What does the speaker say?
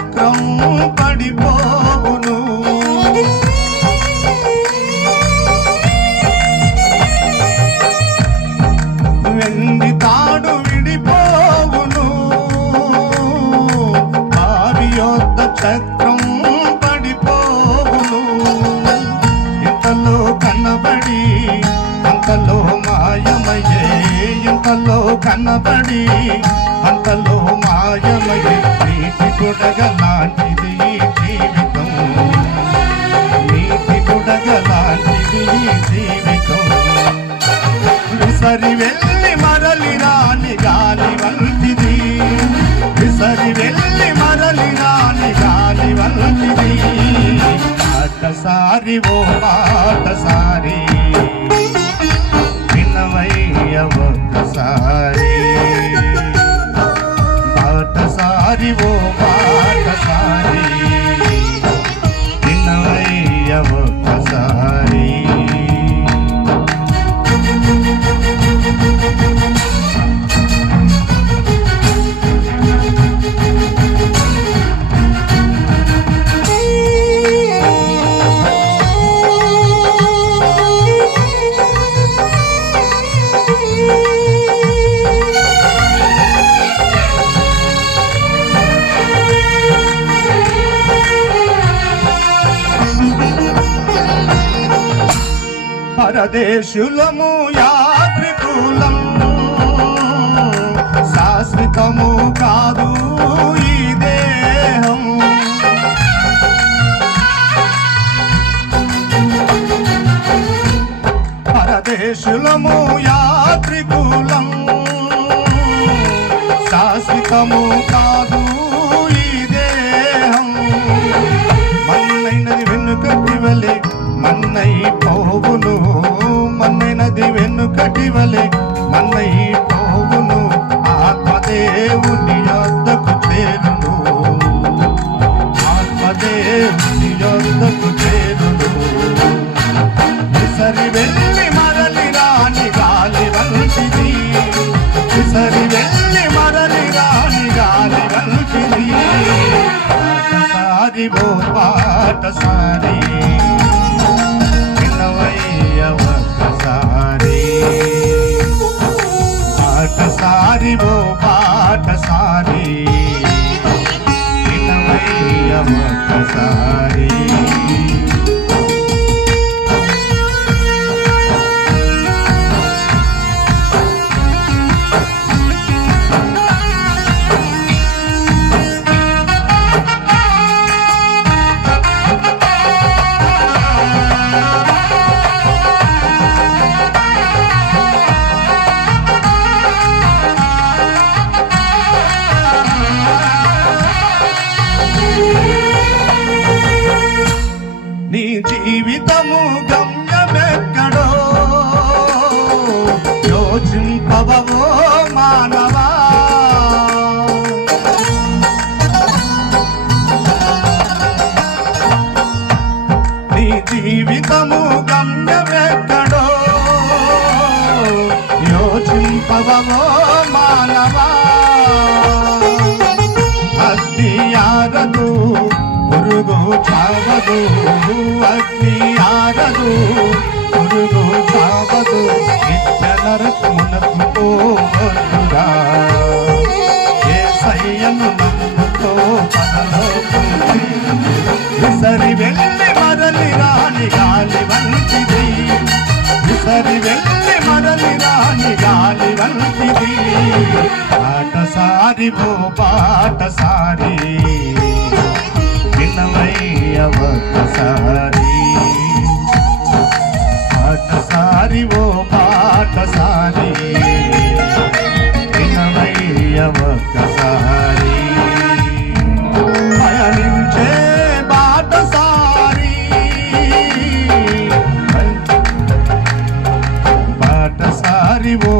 చక్రం పడిపోవును. వెండి తాడు విడిపోవును. ఆవియోద్ధ చక్రం పడిపోవును. ఇంతలో కనబడి అంతలో మాయమయ్యే ఇంతలో కనబడి అంతలో మాయమయ్యే బుడగ లాంటిది ఈ జీవితం. నీటి బుడగ లాంటిది జీవితం. విసరి వెళ్ళి మరలి రాని గాలి వంటిది. విసరి వెళ్ళి మరలి రాని గాలి వంటిది. ఓ పరదేశులము యాత్రికులం శాశ్వతము కాదు ఈ దేహం పరదేశులము యాత్రికులం శాశ్వతము కాదు ఈ దేహం మన్నైనది వెనుకటి వలె మన్నై పోవును. కటివలే వెనుకటి పోవును ఆత్మదేవుని యొద్దకు చేరును. ఆత్మదేవుని యొద్దకు చేరును. విసరి వెళ్ళి మరలి రాని గాలి వంటిది విసరి వెళ్ళి మరలి రాని గాలి వంటిది సారి ఓ పాట సారీ. estamos మారిపో పాట సారి. ఒక్కసారి ఓ పాటసారి వినమయ్య ఒక్కసారి పయనించే పాటసారి పాటసారి ఓ